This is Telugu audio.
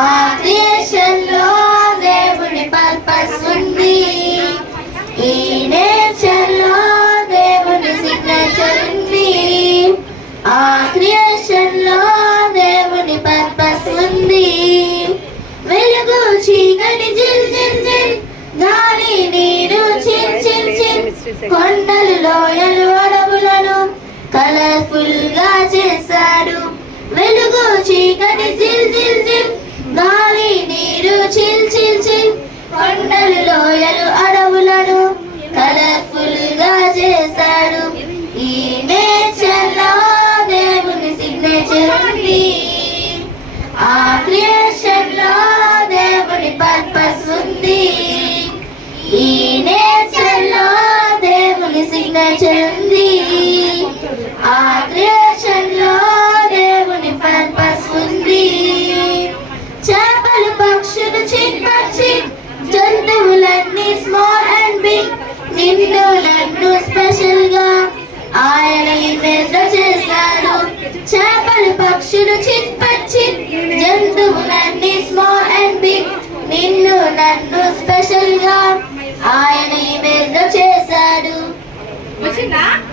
ఆ క్రియేషన్ లో దేవుని పర్పస్ ఉంది. ఈ నేచర్ లో దేవుని సిగ్నేచర్ ఉంది. ఆ క్రియేషన్ లో దేవుని పర్పస్ ఉంది. వెలుగు చీకటి జిల్ జిల్ జిల్, గాలి నీరు చిల్ చిల్ చిల్, కొండలు లోయలు అడవులను కలర్ఫుల్ గా చేశాడు. వెలుగు చీకటి జిల్ జిల్ జిల్, గాలి నీరు చిల్ చిల్ చిల్, కొండలు లోయలు అడవులను కలర్ఫుల్ గా చేశాడు. ఈ నేచర్ లో దేవుని సిగ్నేచర్ ఉంది. ఆ క్రియేషన్ లో దేవుని పర్పస్ ఉంది. ఈ నేచర్ లో దేవుని సిగ్నేచర్ ఉంది. ఆ క్రియేషన్ లో దేవుని పర్పస్ ఉంది. చేపలు పక్షులు చిన్నచి జంతువులన్నీ స్మాల్ అండ్ బిగ్, నిన్ను నన్ను స్పెషల్ గా ఆయన ఇమేజ్ లో చేశాడు. చేపలు పక్షులు చిన్నచి జంతువులన్నీ స్మాల్ అండ్ బిగ్,